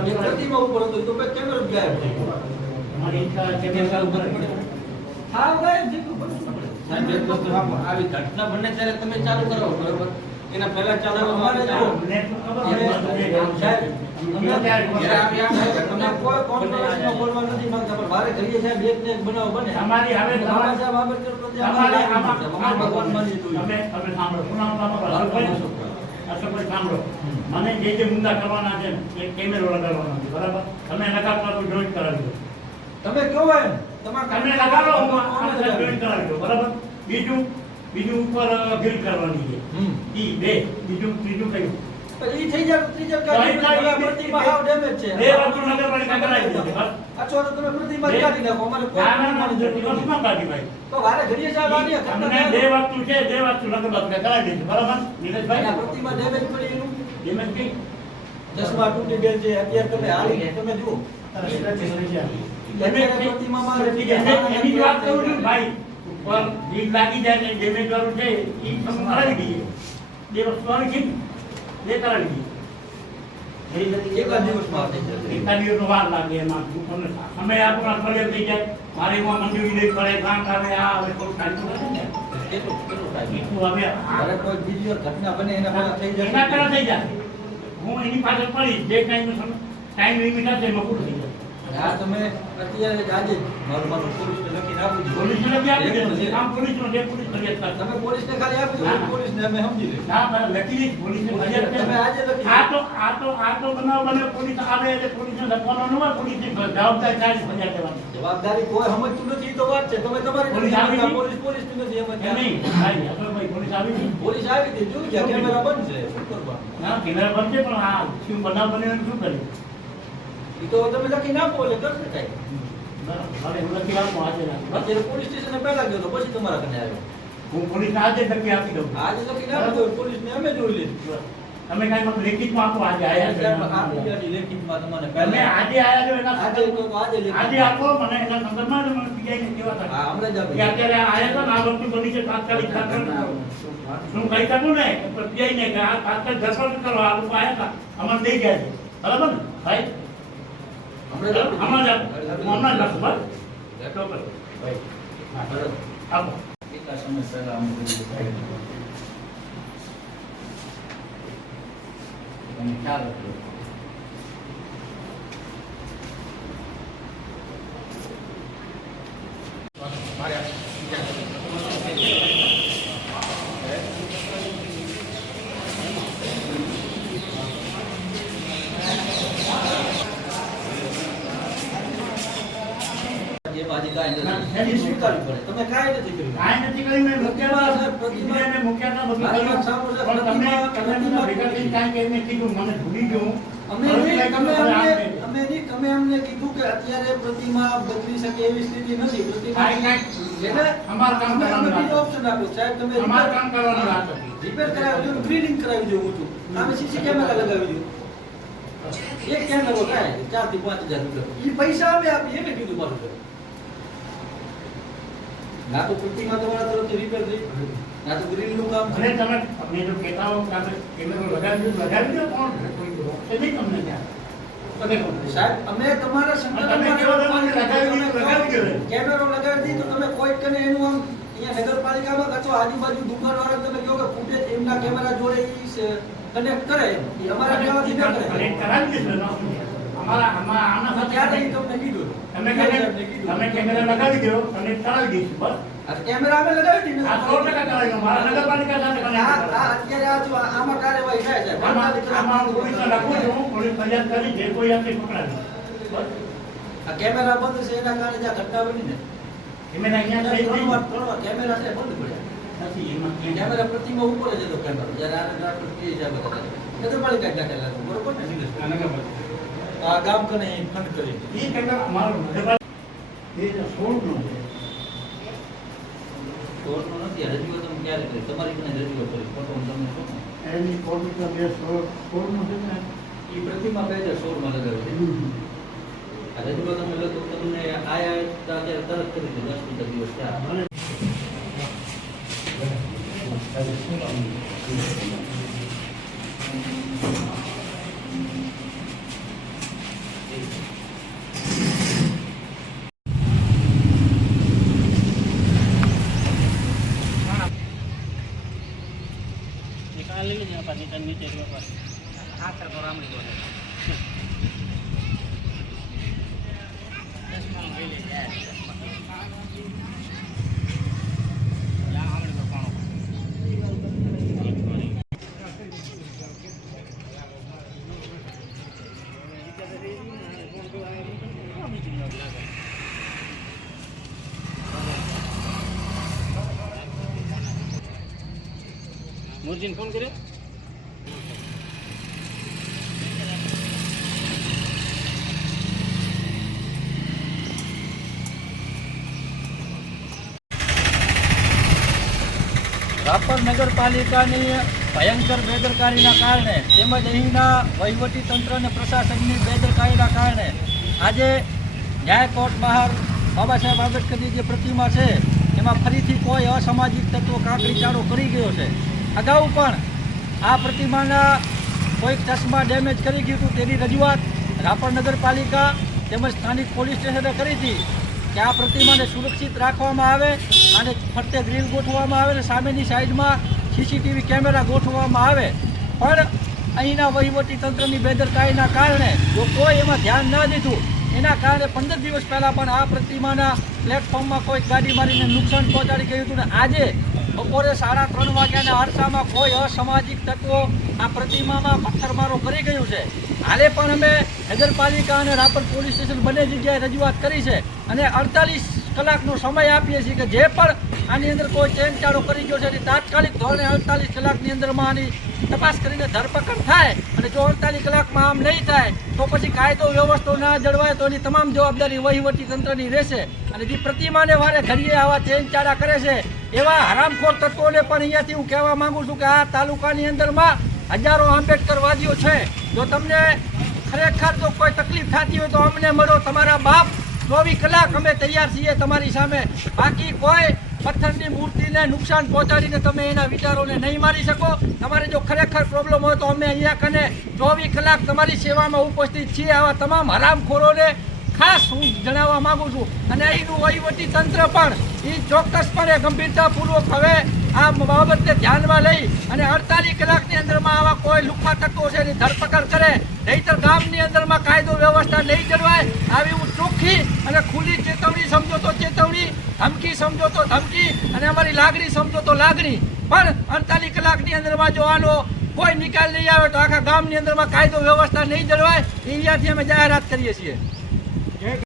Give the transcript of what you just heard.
પ્રતિમા ઉપર હતો તો ભાઈ કેમેરો ગાયબ થઈ ગયો અમારી કેમેરા ઉપર હા ગાયબ થઈ ગયો સાહેબ એક વસ્તુ આવી ઘટના બને ત્યારે તમે ચાલુ કરો બરોબર એના પહેલા ચાલુ અમારે જો સાહેબ તમે કોઈ કોન્ફરન્સમાં બોલવા નથી માંગતા પણ મારે કહીએ સાહેબ એક ને એક બનાવ બને અમારી હવે બાબા સાહેબ આંબેડકર પ્રત્યે અમારે અમારે ભગવાન માની લીધું તમે સાંભળો અશોકભાઈ સાંભળો મને જે મુદ્દા કરવાના છે એ કેમેરો લગાડવાનો છે બરાબર તમે લગાડતા તો જોઈન્ટ કરાવી દો તમે કહો એમ તમે લગાડો જોઈન્ટ કરાવી દો બરાબર બીજું ઉપર ગીલ કરવાની છે ઈ બે ત્રીજું કયું ઈ થઈ જાય ત્રીજા કાઢી પ્રતિમા હાવ ડેમેજ છે બે વાતો નગરપાલિકા કરાવી દે બસ અચો તો તમે પ્રતિમા કાઢી નાખો અમારે કોઈ ના કાઢી ભાઈ તો વારે ઘડીએ સાહેબ આની તમને બે વાતો છે બે વાતો નગરપાલિકા કરાવી દે બરાબર નીલેશભાઈ પ્રતિમા ડેમેજ પડી એનું ડેમેજ કઈ ચશ્મા તૂટી ગયેલ છે અત્યારે તમે હાલી તમે જુઓ પ્રતિમામાં એની વાત કરું છું ભાઈ ઉપર જીગ લાગી જાય ને ડેમેજ વાળું છે એ તમે કરાવી દઈએ બે વસ્તુ આવી છે બે કરાવી દઈએ એકા દિવસમાં થઈ જશે એકા દિવસનો વાર લાગે એમાં તમને સમય આપણો ક્લિયર થઈ જાય મારે એમાં મંજૂરી લેવી પડે કામ આવે આ હવે થોડું ટાઈમ નથી ને કેટલું ટાઈમ એટલું હવે મારે કોઈ બીજી વાર ઘટના બને એના પહેલા થઈ જશે એના પહેલા થઈ જાય હું એની પાછળ પડીશ જે ટાઈમ લિમિટ હશે એમાં પૂરું થઈ જાય આ તમે અત્યારે જ આજે મારું પોલીસને લખીને આપી દીધું પોલીસને લખી આપી દેજો કામ પોલીસનો જે પોલીસ ફરિયાદ કરે તમે પોલીસને ખાલી આપી દો પોલીસને અમે સમજી લઈશું ના લખી દીધી પોલીસને ફરિયાદ કરે તમે આજે લખી આ તો બનાવ બને પોલીસ આવે એટલે પોલીસને લખવાનો ન હોય પોલીસની જવાબદારી સારી ફરિયાદ કરવાની જવાબદારી કોઈ સમજતું નથી તો વાત છે તમે તમારી પોલીસ આવી ગઈ? પોલીસ નથી એમ સમજતા નહીં ભાઈ અશોકભાઈ પોલીસ આવી ગઈ પોલીસ આવી હતી જોઈ ગયા કેમેરા બંધ છે શું કરવાનું ના કેમેરા બંધ છે પણ આ શું બનાવ બન્યો શું કર્યું એ તો તમે લખીને આપો એટલે કરશે કઈ બરાબર હું લખી આપું આજે અત્યારે પોલીસ સ્ટેશને પહેલા ગયો તો પછી તમારા કને આવ્યો હું પોલીસને આજે લખી આપી દઉં આજે લખીને આપી દો પોલીસને અમે જોઈ લીધું તમે કઈ મને લેખિતમાં આપો આજે આયા છો આપી દીધી લેખિતમાં તમને તમે પહેલા આજે આયા છો એના આજે તો આજે લેખિત આજે આપો મને એના સંદર્ભમાં જ મને પીઆઈને કેવા થાય હા હમણાં જ આપી કે અત્યારે આયા છો ને આ વસ્તુ બની છે તાત્કાલિક શું કહી શકું ને પીઆઈને કે આ તાત્કાલિક ધરપકડ કરો આ લોકો આયા હતા અમને દઈ ગયા છે બરાબર ને ભાઈ હમણાં જ લખું બસ લેટો પર ભાઈ હા બરાબર આપો કેટલા સમય પહેલા અમે તમે ખ્યાલ રાખજો સ્વીકારવી પડે તમે કાંઈ નથી કર્યું કાંઈ નથી કર્યું મેં મુખ્યમાં બધું કર્યું પણ તમે ભેગા થઈને કાંઈ કહીને કીધું મને ભૂલી ગયું તમે અમને કીધું કે અત્યારે પ્રતિમા બદલી શકે એવી સ્થિતિ નથી અમારું કામ કરવાનું બીજો ઓપ્શન આપ્યો સાહેબ તમે અમારું કામ કરવાનું રાત હતી રિપેર કરાવી દો ગ્રીનિંગ કરાવી દો ઊંચું તમે સીસી કેમેરા લગાવી દો એક કેમેરો થાય 4 થી 5000 રૂપિયા એ પૈસા અમે આપીએ એને કીધું પાછું ના તો પ્રતિમા તમારા તરફથી રિપેર થઈ ના તો ગ્રીન નું કામ અને તમે જો કહેતા હો કે આપણે કેમેરો લગાવી દો કોણ કોઈ રોકશે નહીં તમને ત્યાં સાહેબ અમે તમારા કેમેરો લગાવી દી તો તમે કોઈ કને એનું આમ અહીંયા નગરપાલિકામાં અથવા આજુબાજુ દુકાનવાળા તમે કહો કે ફૂટેજ એમના કેમેરા જોડે કનેક્ટ કરે એ અમારા કહેવાથી ન કરે કનેક્ટ કરાવી દેશો અમારા આના સાથે ત્યારે એ તમને કીધું તમે કેમેરા લગાવી દો અને કરાવી દઈશું બસ આ કેમેરા અમે લગાવી દીધું આ 100% કરાવી દો મારા નગરપાલિકા સાથે અત્યારે આ જો આમાં કાર્યવાહી થાય છે આમાં પોલીસને લખું છું પોલીસ ફરિયાદ કરી જે કોઈ આપે પકડાવી બસ આ કેમેરા બંધ છે એના કારણે જ્યાં ઘટના બની ને કેમેરા અહીંયા થઈ ત્રણ વાર કેમેરા છે બંધ પડ્યા નથી એમાં કેમેરા પ્રતિમા ઉપર જ હતો કેમેરો જ્યારે આને રાત્રે કે જાય બધા નગરપાલિકા નાખેલા હતો બરોબર ને આ ગામ કને ફંડ કરી એ કેમેરા અમારો નગરપાલિકા એ 16 નો છે કોર્ટનો નથી રજૂઆત તમે ક્યારે કરી તમારી કને રજૂઆત કરી ફોટો તમને શું એની કોર્ટનો જે 16 નો છે ને એ પ્રતિમા 2016 માં લગાવી છે આ રજૂઆત તમે લખો તમને આયા ત્યારે તરત કરી છે 10-15 દિવસ ત્યાં निकाल लेंगे यहाँ पर निकाल नीचे हाथ कर राम नहीं बोले मुर्जिन फोन करे રાપર નગરપાલિકાની ભયંકર બેદરકારીના કારણે તેમજ અહીંના વહીવટી તંત્ર અને પ્રશાસનની બેદરકારીના કારણે આજે ન્યાય કોર્ટ બહાર બાબા સાહેબ આંબેડકરની જે પ્રતિમા છે એમાં ફરીથી કોઈ અસામાજિક તત્વો કાંકરી ચારો કરી ગયો છે. અગાઉ પણ આ પ્રતિમાના કોઈક ચશ્મા ડેમેજ કરી ગયું હતું તેની રજૂઆત રાપર નગરપાલિકા તેમજ સ્થાનિક પોલીસ સ્ટેશને કરી હતી કે આ પ્રતિમાને સુરક્ષિત રાખવામાં આવે અને ફરતે ગ્રીલ ગોઠવવામાં આવે અને સામેની સાઈડમાં સીસીટીવી કેમેરા ગોઠવવામાં આવે. પણ અહીંના વહીવટી તંત્રની બેદરકારીના કારણે જો કોઈ એમાં ધ્યાન ન દીધું એના કારણે 15 દિવસ પહેલાં પણ આ પ્રતિમાના પ્લેટફોર્મમાં કોઈ ગાડી મારીને નુકસાન પહોંચાડી ગયું હતું. ને આજે બપોરે 3:30 વાગ્યાના અરસામાં કોઈ અસામાજિક તત્વો આ પ્રતિમામાં પથ્થરમારો કરી ગયું છે. હાલે પણ અમે નગરપાલિકા અને રાપર પોલીસ સ્ટેશન બંને જગ્યાએ રજૂઆત કરી છે અને 48 કલાકનો સમય આપીએ છીએ કે જે પણ આની અંદર કોઈ ચેનચાળો કરી ગયો છે એની તાત્કાલિક ધોરણે 48 કલાકની અંદરમાં આની તપાસ કરીને ધરપકડ થાય અને જો 48 કલાકમાં આમ નહીં થાય તો પછી કાયદો વ્યવસ્થા ના જળવાય તો એની તમામ જવાબદારી વહીવટી તંત્રની રહેશે. અને જે પ્રતિમાને વારે ઘડીએ આવા ચેનચાળા કરે છે એવા હરામખોર તત્વોને પણ અહીંયાથી હું કહેવા માંગુ છું કે આ તાલુકાની અંદરમાં હજારો આંબેડકરવાદીઓ છે. જો તમને ખરેખર જો કોઈ તકલીફ થતી હોય તો અમને મળો, તમારા બાપ 24 કલાક અમે તૈયાર છીએ તમારી સામે. બાકી કોઈ પથ્થરની મૂર્તિને નુકસાન પહોંચાડીને તમે એના વિચારોને નહીં મારી શકો. તમારે જો ખરેખર પ્રોબ્લેમ હોય તો અમે અહીંયા કને 24 કલાક તમારી સેવામાં ઉપસ્થિત છીએ. આવા તમામ હરામખોરોને ખાસ હું જણાવવા માંગુ છું અને અહીંનું વહીવટી તંત્ર પણ એ ચોક્કસપણે ગંભીરતાપૂર્વક હવે આ બાબતને ધ્યાનમાં લઈ અને 48 કલાકની અંદરમાં આવા કોઈ લુખ્ખા તત્વો છે એની ધરપકડ કરે, નહીંતર ગામની અંદરમાં કાયદો વ્યવસ્થા નહીં જળવાય. આવી હું ચોખ્ખી અને ખુલ્લી ચેતવણી સમજો તો ચેતવણી, ધમકી સમજો તો ધમકી અને અમારી લાગણી સમજો તો લાગણી. પણ 48 કલાકની અંદરમાં જો આનો કોઈ નિકાલ નહીં આવે તો આખા ગામની અંદરમાં કાયદો વ્યવસ્થા નહીં જળવાય. અહીંયાથી અમે જાહેરાત કરીએ છીએ.